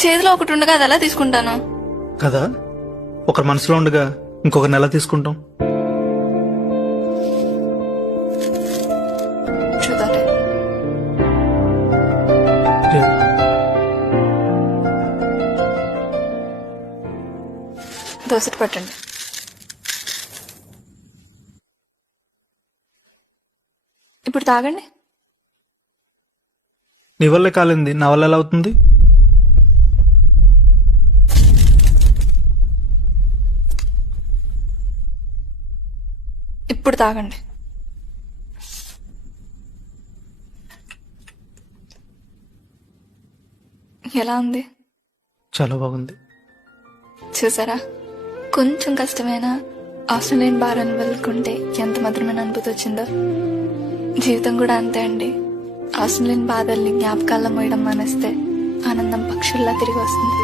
చేతిలో ఒకటి ఉండగా అది ఎలా తీసుకుంటాను? కదా ఒకరి మనసులో ఉండగా ఇంకొక నెల తీసుకుంటాం. చూద్దాంలే. దోశ పట్టండి. ఇప్పుడు తాగండి. నీ వల్లే కాలింది, నా వల్ల ఎలా అవుతుంది? ఇప్పుడు తాగండి. ఎలా ఉంది? చాలా బాగుంది. చూసారా, కొంచెం కష్టమైనా ఆస్ట్రేలియన్ భారాన్ని వదులుకుంటే ఎంత మధురమైన అనుభూతి వచ్చిందో. జీవితం కూడా అంతే అండి. ఆస్ట్రేలియన్ బాధల్ని జ్ఞాపకాల్లో మోయడం మానేస్తే ఆనందం పక్షుల్లా తిరిగి వస్తుంది.